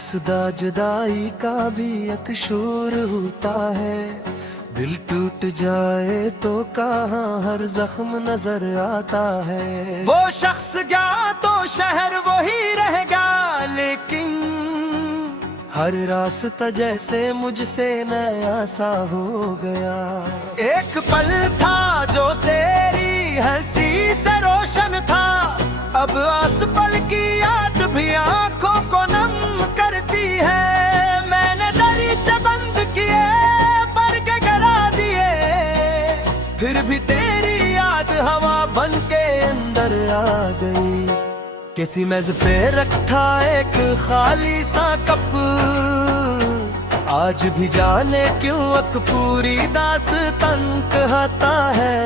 सदा जुदाई का भी एक शोर होता है। दिल टूट जाए तो कहाँ हर जख्म नजर आता है। वो शख्स गया तो शहर वही रहेगा, लेकिन हर रास्ता जैसे मुझसे नया सा हो गया। एक पल था जो तेरी हंसी से रोशन था, अब आस पल की याद भी आंखों को नम करती है। मैंने दरीचे बंद किए, पर्दे गिरा दिए, फिर भी तेरी याद हवा बन के अंदर आ गई। किसी मेज पे रखा एक खाली सा कप, आज भी जाने क्यों एक पूरी दास्तान कहता है।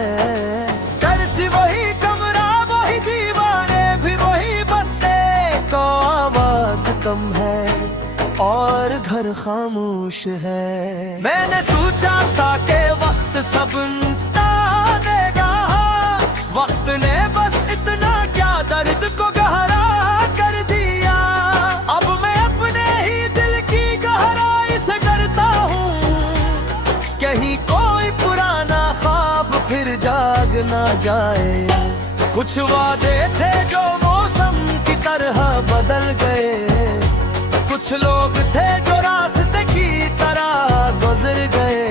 घर सी वही कमरा, वही दीवारे भी वही, बस एक आवाज कम है और घर खामोश है। मैंने सोचा था कि वक्त सब मिटा देगा, वक्त ने बस इतना क्या दर्द को गहरा कर दिया। अब मैं अपने ही दिल की गहराई से डरता हूँ, कहीं कोई पुराना ख्वाब फिर जाग ना जाए। कुछ वादे थे जो मौसम की तरह बदल गए, कुछ लोग थे जो रास्ते की तरह गुजर गए।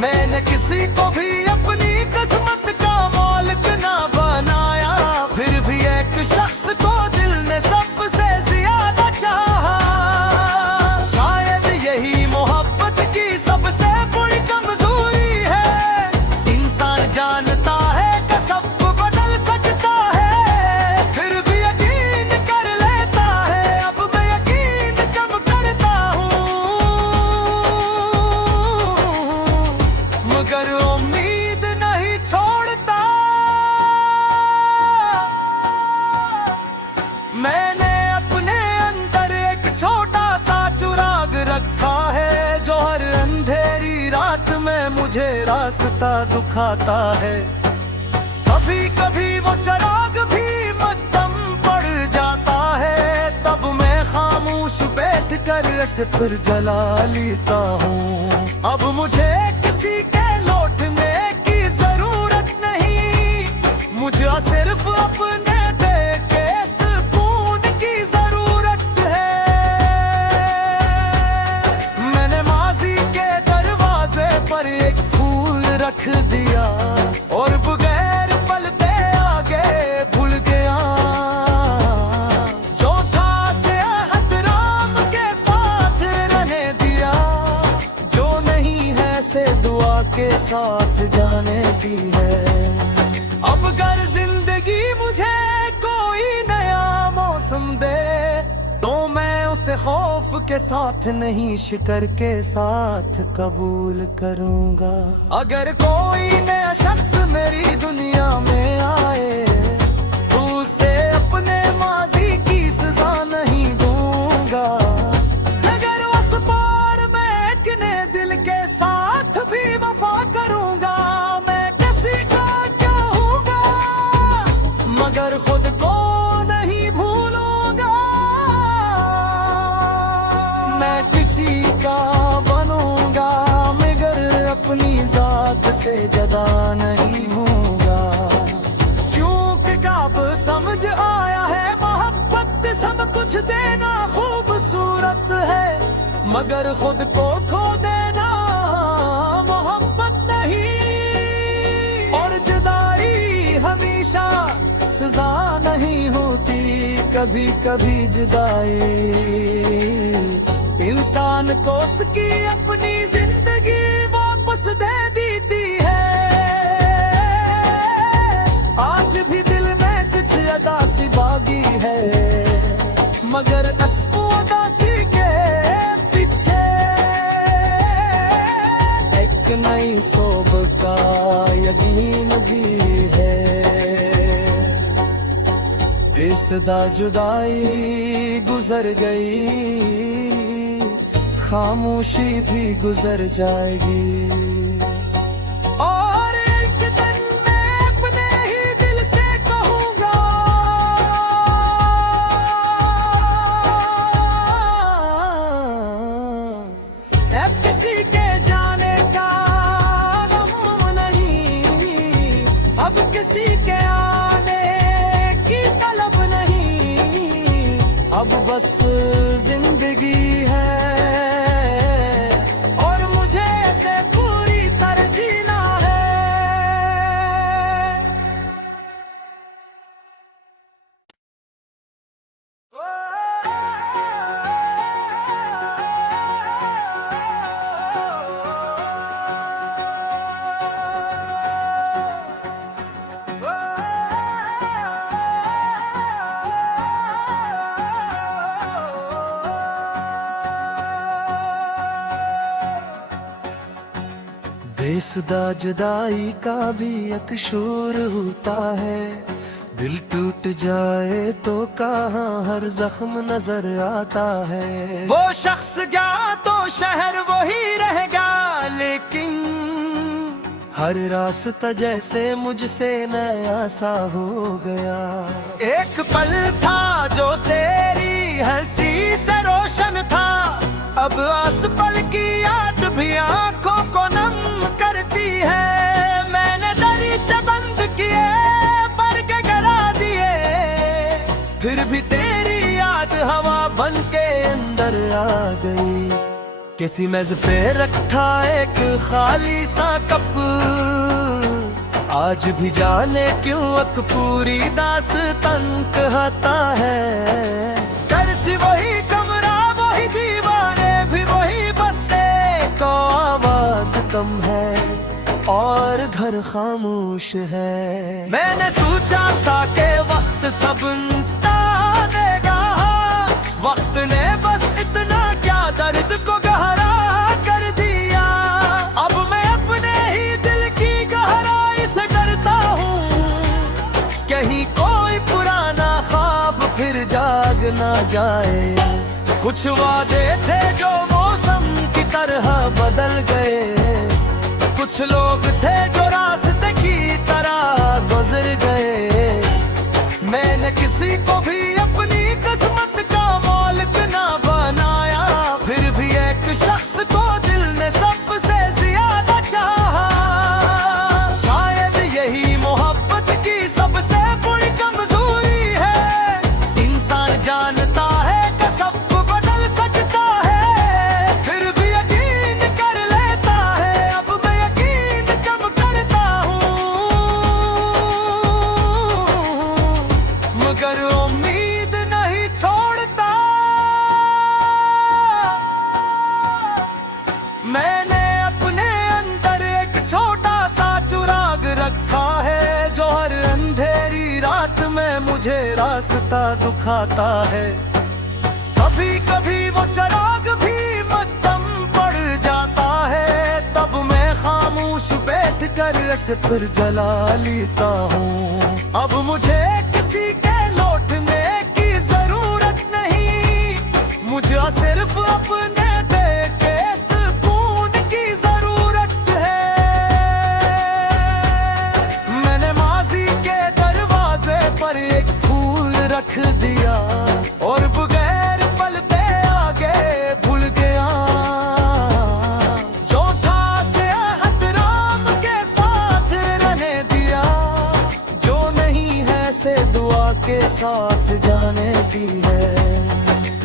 मैंने किसी को भी अपनी किस्मत का मालिक ना बनाया, फिर भी एक शख्स को दिल ने सबसे ज्यादा चाहा। शायद यही मोहब्बत की सबसे बड़ी कमजोरी है, इंसान जानता है कि सब बदल सकता है, फिर भी यकीन कर लेता है। अब मैं यकीन कब करता हूँ, मगर उम्मीद नहीं छोड़ता। मैंने अपने अंदर एक छोटा सा चिराग रखा है, जो हर अंधेरी रात में मुझे रास्ता दिखाता है। कभी कभी वो चिराग भी मद्धम पड़ जाता है, तब मैं खामोश बैठ कर इसे फिर जला लेता हूँ। अब मुझे किसी के लौटने की जरूरत नहीं, मुझे सिर्फ अपने दिल के सुकून की जरूरत है। मैंने माजी के दरवाजे पर एक फूल रख दिया, और बगैर पलटे आगे भूल गया। जो था सेहत राम के साथ रहने दिया, जो नहीं है से दुआ के साथ जाने दी है। अब अगर जिंदगी मुझे कोई नया मौसम दे, तो मैं उसे खौफ के साथ नहीं शिकर के साथ कबूल करूंगा। अगर कोई नया शख्स मेरी दुनिया में आए, तो उसे अपने माजी की सजा नहीं दूंगा। अगर उस पार मैं अपने दिल के साथ भी वफा करूंगा। मैं किसी का क्या होगा, मगर खुद को नहीं भूलूंगा। मैं किसी का बनूंगा, मगर अपनी जात से जदा नहीं होऊंगा। क्योंकि कब समझ आया है मोहब्बत सब कुछ देना खूबसूरत है, मगर खुद को खो देना मोहब्बत नहीं। और जुदाई हमेशा सजा नहीं होती, कभी कभी जुदाई इंसान को उसकी अपनी जिंदगी वापस दे देती है। आज भी दिल में कुछ अदासी बागी है, मगर उदासी के पीछे एक नई सोब का यकीन भी है। बेसदा जुदाई गुजर गई, खामोशी भी गुजर जाएगी। और एक दिन मैं अपने ही दिल से कहूँगा, अब बस जिंदगी है और मुझे इसे पूरी तरह जीना है। बेसुदा जुदाई का भी एक शोर होता है, दिल टूट जाए तो कहाँ हर जख्म नजर आता है। वो शख्स गया तो शहर वही रहेगा, लेकिन हर रास्ता जैसे मुझसे नया सा हो गया। एक पल था जो तेरी हंसी से रोशन था, अब आस पल की याद भी आंखों को नम करती है। मैंने दरीचे बंद किए, पर्दे गिरा दिए, फिर भी तेरी याद हवा बन के अंदर आ गई। किसी मेज पे रखा एक खाली सा कप, आज भी जाने क्यों एक पूरी दास्तान कहता है। घर से वही कमरा वही दीवारें भी वही, बस एक आवाज कम है और घर खामोश है। मैंने सोचा था कि वक्त सब मिटा देगा, वक्त ने बस इतना क्या दर्द को गहरा कर दिया। अब मैं अपने ही दिल की गहराई से डरता हूँ, कहीं कोई पुराना ख्वाब फिर जाग ना जाए। कुछ वादे थे जो मौसम की तरह बदल गए, कुछ लोग थे जो रास्ते की तरह गुजर गए। मैंने किसी को भी अपनी किस्मत का मालिक ना बनाया, फिर भी एक शख्स को दिल ने सबसे ज्यादा चाहा। शायद यही मोहब्बत की सबसे बड़ी कमजोरी है, इंसान जानता है कि सब बदल सकता है, फिर भी यकीन कर लेता है। अब मैं यकीन कम करता हूँ, मगर उम्मीद नहीं छोड़ता। मैंने अपने अंदर एक छोटा सा चिराग रखा है, जो हर अंधेरी रात में मुझे रास्ता दिखाता है। कभी कभी वो चिराग भी मद्धम पड़ जाता है, तब मैं खामोश बैठ कर इसे फिर जला लेता हूँ। अब मुझे किसी के लौटने की जरूरत नहीं, मुझे सिर्फ अपने दिल के सुकून की जरूरत है। मैंने माजी के दरवाजे पर एक फूल रख दिया और बगैर पलते आगे भूल गया। जो था सेहत राम के साथ रहने दिया, जो नहीं है से दुआ के साथ जाने दी है।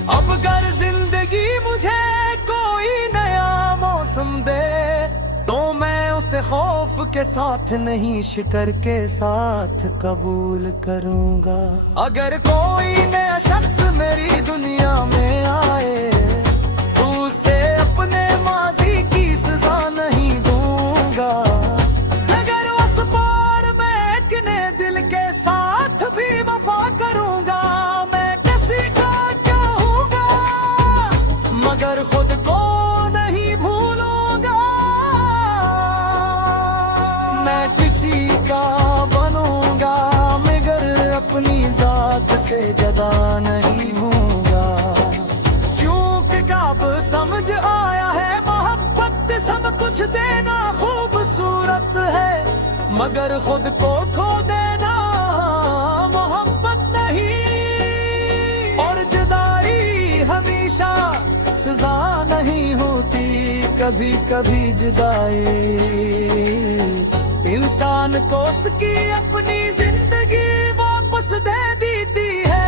अब अगर जिंदगी मुझे कोई नया मौसम दे, तो मैं उसे खौफ के साथ नहीं शिकर के साथ कबूल करूंगा। अगर कोई नया शख्स मेरी दुनिया में आए, तो उसे अपने माजी की सजा नहीं दूंगा। अगर उस पार मैं अपने दिल के साथ भी वफा करूंगा। मैं किसी का क्या होगा, मगर खुद को नहीं भूलूंगा। मैं किसी का बनूंगा, मगर अपनी जात से जदा नहीं होऊंगा। क्योंकि कब समझ आया है मोहब्बत सब कुछ देना खूबसूरत है, मगर खुद को खो देना मोहब्बत नहीं। और जुदाई हमेशा सजा नहीं होती, कभी कभी जुदाई इंसान को उसकी अपनी जिंदगी वापस दे देती है।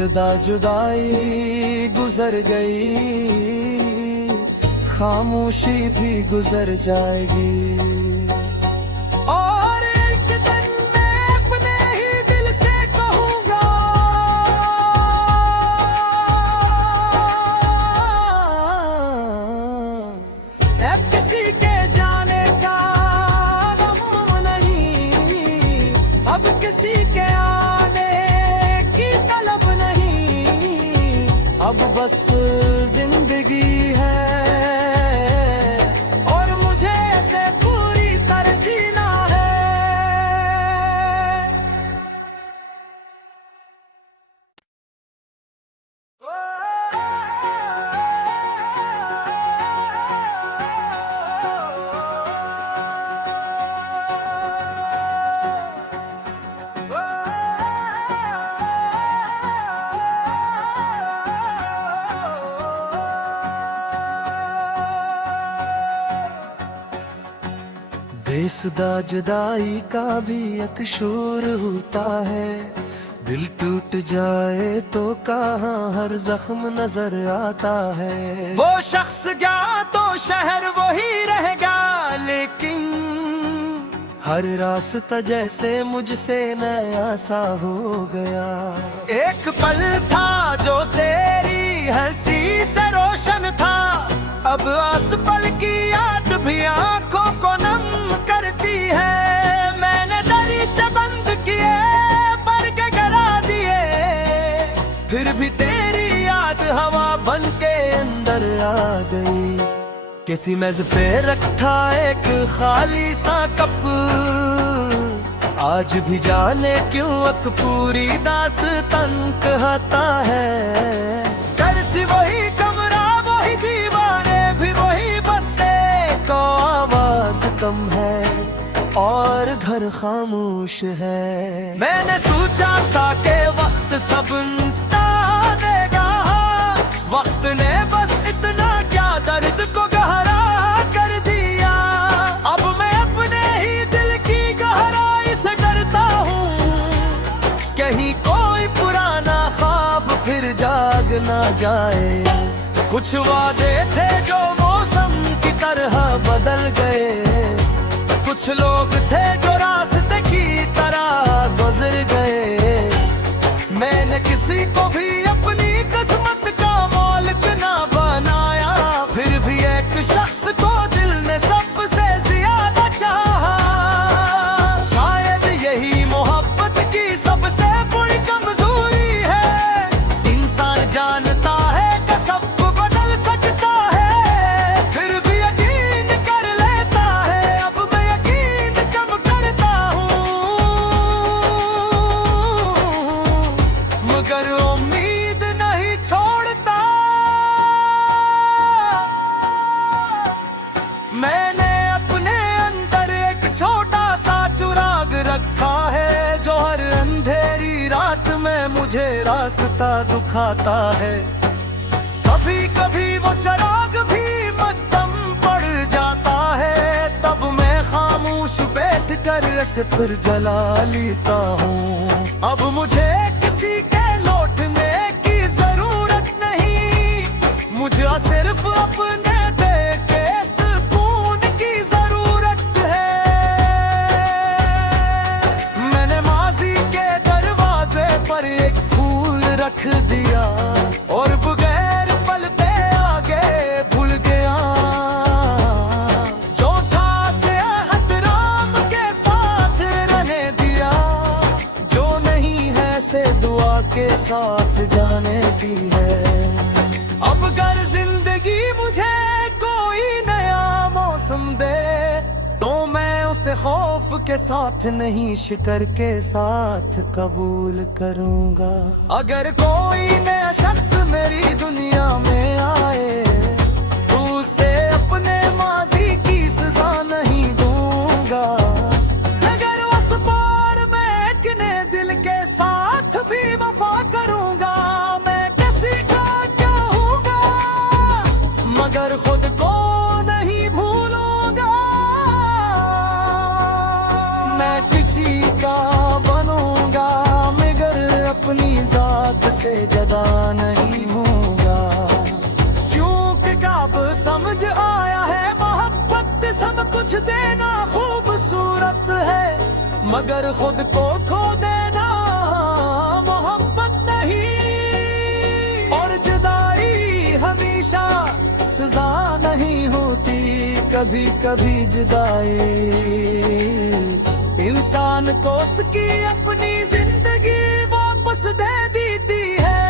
बेसदा जुदाई गुजर गई, खामोशी भी गुजर जाएगी। और एक दिन मैं अपने ही दिल से कहूँगा, अब किसी के जाने का गम नहीं, अब किसी के आने की तलब नहीं, अब बस जिंदगी है और मुझे ऐसे पूरी तरह जीना है। बेसदा जुदाई का भी एक शोर होता है, दिल टूट जाए तो कहाँ हर जख्म नजर आता है। वो शख्स गया तो शहर वही रहेगा, लेकिन हर रास्ता जैसे मुझसे नया सा हो गया। एक पल था जो तेरी हंसी से रोशन था, अब आस पल की याद भी आंखों को नम करती है। मैंने दरीचे बंद किए, पर्दे गिरा दिए, फिर भी तेरी याद हवा बन के अंदर आ गई। किसी मेज पे रखा एक खाली सा कप, आज भी जाने क्यों एक पूरी दास्तान कहता है। घर से वही कमरा, वही दीवारे भी वही बसे, को आवाज कम है और घर खामोश है। मैंने सोचा था कि वक्त सब मिटा देगा, वक्त ने बस इतना क्या दर्द को गहरा कर दिया। अब मैं अपने ही दिल की गहराई से डरता हूँ, कहीं कोई पुराना ख्वाब फिर जाग ना जाए। कुछ वादे थे जो मौसम की तरह बदल गए, कुछ लोग थे जो रास्ते की तरह गुजर गए। मैंने किसी को भी अपनी किस्मत का मालिक ना बनाया, फिर भी एक शख्स को दिल ने सबसे ज्यादा चाहा। शायद यही मोहब्बत की सबसे बड़ी कमजोरी है, इंसान जानता है कि सब बदल सकता है, फिर भी यकीन कर लेता है। अब मैं यकीन कम करता हूँ, मगर उम्मीद नहीं छोड़ता। मैंने अपने अंदर एक छोटा सा चिराग रखा है, जो हर अंधेरी रात में मुझे रास्ता दिखाता है। कभी कभी वो चिराग भी मद्धम पड़ जाता है, तब मैं खामोश बैठ कर इसे फिर जला लेता हूँ। अब मुझे किसी के लौटने की जरूरत नहीं, मुझे सिर्फ अपने दिल के सुकून की जरूरत है। मैंने माजी के दरवाजे पर एक फूल रख दिया और बगैर पलटे आगे भूल गया। जो था सेहत राम के साथ रहने दिया, जो नहीं है से दुआ के साथ जाने दी है। अब अगर जिंदगी मुझे कोई नया मौसम दे, तो मैं उसे खौफ के साथ नहीं शिकर के साथ कबूल करूंगा। अगर कोई नया शख्स मेरी दुनिया में आए, तो उसे अपने माजी की सजा नहीं दूंगा। अगर उस पार मैं अपने दिल के साथ भी वफा करूंगा। मैं किसी का क्या होगा, मगर खुद को नहीं भूलूंगा। मैं किसी का बनूंगा, मगर अपनी जात से मगर खुद को खो देना मोहब्बत नहीं, और जुदाई हमेशा सजा नहीं होती। कभी कभी जुदाई इंसान को उसकी अपनी जिंदगी वापस दे देती है।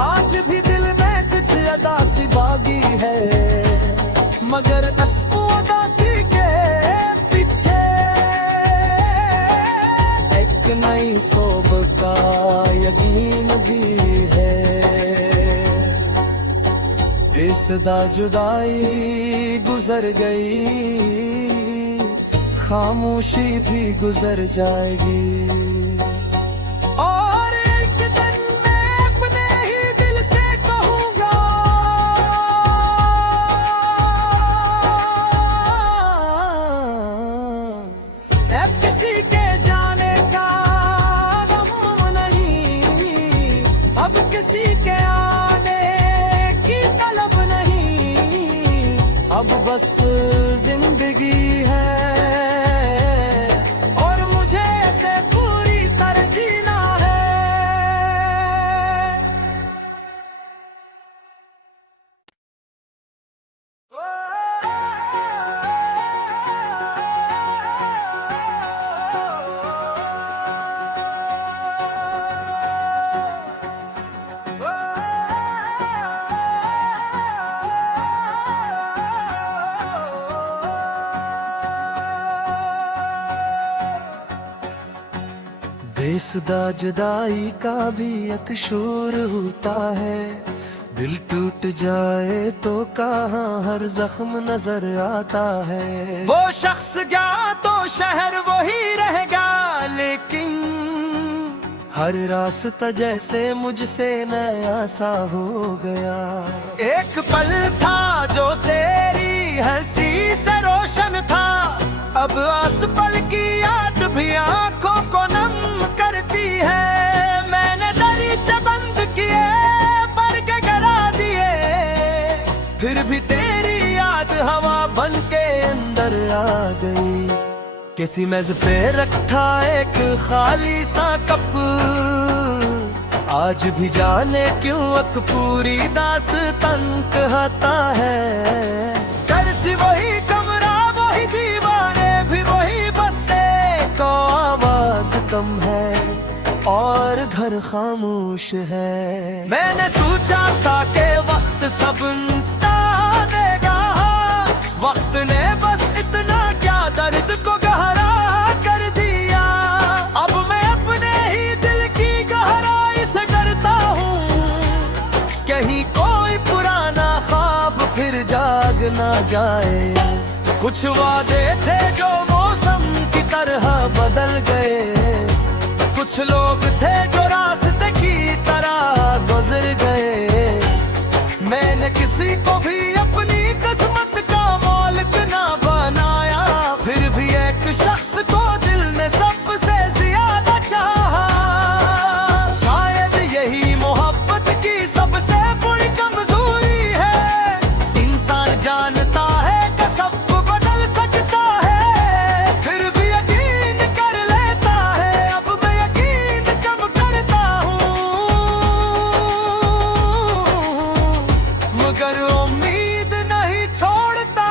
आज भी दिल में कुछ अदासी बागी है, मगर उदासी के पीछे एक नई सोब का यकीन भी है। बेसदा जुदाई गुजर गई, खामोशी भी गुजर जाएगी। और एक दिन मैं अपने ही दिल से कहूँगा, अब किसी के जाने का गम नहीं, अब किसी के आने की तलब नहीं, अब बस जिंदगी है और मुझे ऐसे पूरी तरह जीना है। बेसदा जुदाई का भी एक शोर होता है, दिल टूट जाए तो कहाँ हर जख्म नजर आता है। वो शख्स गया तो शहर वही रहेगा, लेकिन हर रास्ता जैसे मुझसे नया सा हो गया। एक पल था जो तेरी हंसी से रोशन था, अब आस पल की याद भी आंखों को नम करती है। मैंने दरीचे बंद किए, पर्दे गिरा दिए, फिर भी तेरी याद हवा बन के अंदर आ गई। किसी मेज पे रखा एक खाली सा कप, आज भी जाने क्यों एक पूरी दास्तान कहता है। घर से वही कमरा वही दीवारे भी वही, बस एक आवाज कम है और घर खामोश है। मैंने सोचा था कि वक्त सब मिटा देगा, वक्त ने बस इतना क्या दर्द को गहरा कर दिया। अब मैं अपने ही दिल की गहराई से डरता हूँ, कहीं कोई पुराना ख्वाब फिर जाग ना जाए। कुछ वादे थे जो मौसम की तरह बदल गए, कुछ लोग थे जो रास्ते की तरह गुजर गए। मैंने किसी को भी अपनी किस्मत का मालिक ना बनाया, फिर भी एक शख्स को दिल ने सबसे ज्यादा चाहा। शायद यही मोहब्बत की सबसे बड़ी कमजोरी है, इंसान जानता है कि सब बदल सकता है, फिर भी यकीन कर लेता है। अब मैं यकीन कब करता हूँ, मगर उम्मीद नहीं छोड़ता।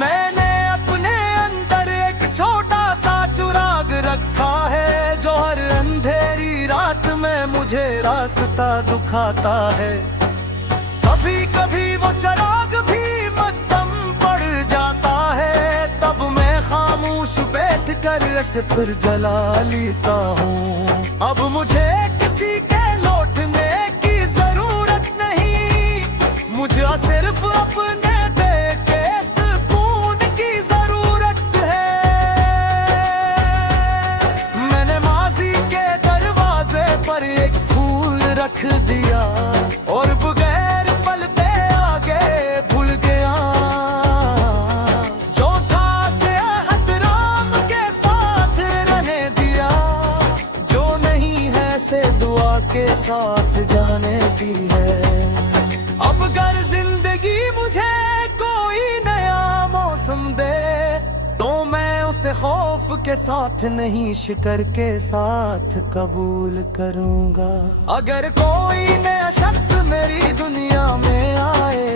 मैंने अपने अंदर एक छोटा सा चिराग रखा है, जो हर अंधेरी रात में मुझे रास्ता दिखाता है। कभी कभी वो चिराग भी मद्धम पड़ जाता है, तब मैं खामोश बैठ कर इसे फिर जला लेता हूँ। अब मुझे किसी के लौटने की जरूरत नहीं, मुझे सिर्फ अपने दे के सुकून की जरूरत है। मैंने माजी के दरवाजे पर एक फूल रख दिया, और बगैर पलते आगे भूल गया। जो था सेहत राम के साथ रहने दिया, जो नहीं है से दुआ के साथ जाने दी है। अब अगर जिंदगी मुझे कोई कसम दे तो मैं उसे खौफ के साथ नहीं शिकर के साथ कबूल करूंगा। अगर कोई नया शख्स मेरी दुनिया में आए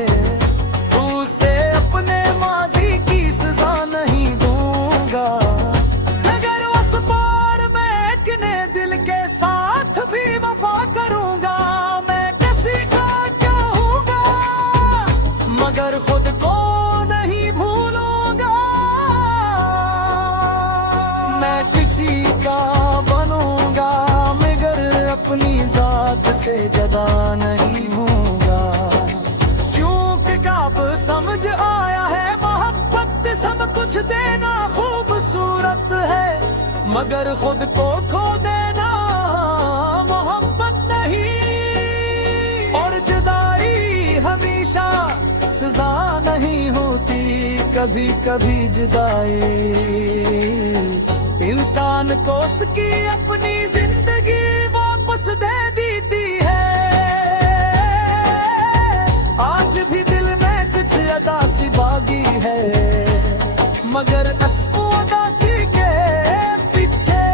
तो उसे अपने माजी की सजा नहीं दूंगा। अगर उस पार मैं अपने दिल के साथ भी वफा करूंगा। मैं किसी का क्या हूँगा मगर खुद को नहीं भूलूंगा। मैं किसी का बनूंगा मगर अपनी जात से जुदा नहीं हूँगा। क्योंकि कब समझ आया है मोहब्बत सब कुछ देना खूबसूरत है मगर खुद को खो देना मोहब्बत नहीं। और जुदाई हमेशा सजा नहीं होती, कभी कभी जुदाई इंसान को उसकी अपनी जिंदगी वापस दे देती है। आज भी दिल में कुछ अदासी बागी है मगर उदासी के पीछे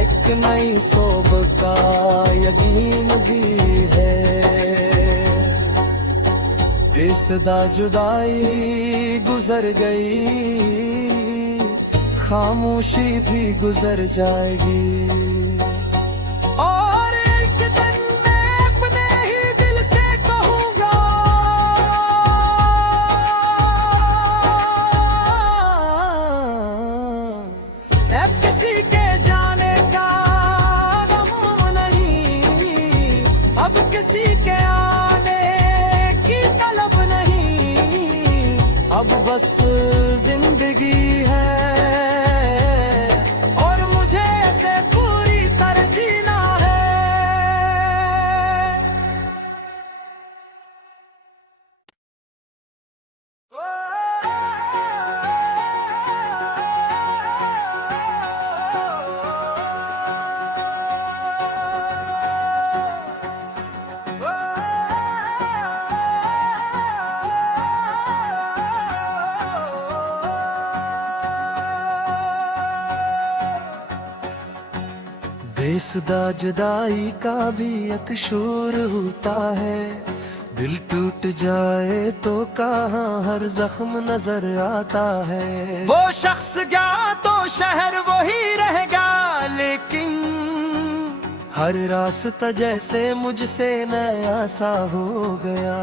एक नई सोब का यकीन भी है। बेसदा जुदाई गुजर गई, खामोशी भी गुजर जाएगी। और एक दिन मैं अपने ही दिल से कहूँगा अब किसी के जाने का गम नहीं, अब किसी के आने की तलब नहीं। अब बस जिंदगी है और मुझे ऐसे पूरी तरह जीना है। बेसदा जुदाई का भी एक शोर होता है। दिल टूट जाए तो कहाँ हर जख्म नजर आता है। वो शख्स गया तो शहर वही रहेगा लेकिन हर रास्ता जैसे मुझसे नया सा हो गया।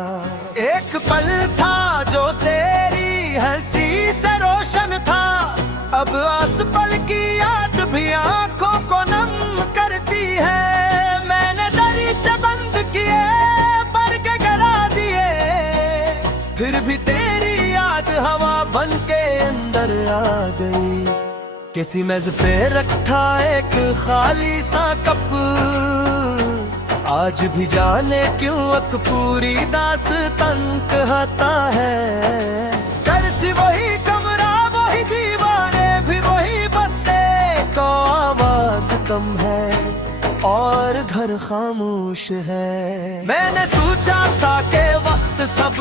एक पल था जो तेरी हंसी से रोशन था, अब आस पल की याद भी आंखों को नम करती है। मैंने दरीचे बंद किए पर्दे गिरा दिए फिर भी तेरी याद हवा बन के अंदर आ गई। किसी मेज पे रखा एक खाली सा कप, आज भी जाने क्यों एक पूरी दास्तान कहता है। घर से वही कमरा वही दीवारें भी वही बसे, तो आवाज कम है और घर खामोश है। मैंने सोचा था कि वक्त सब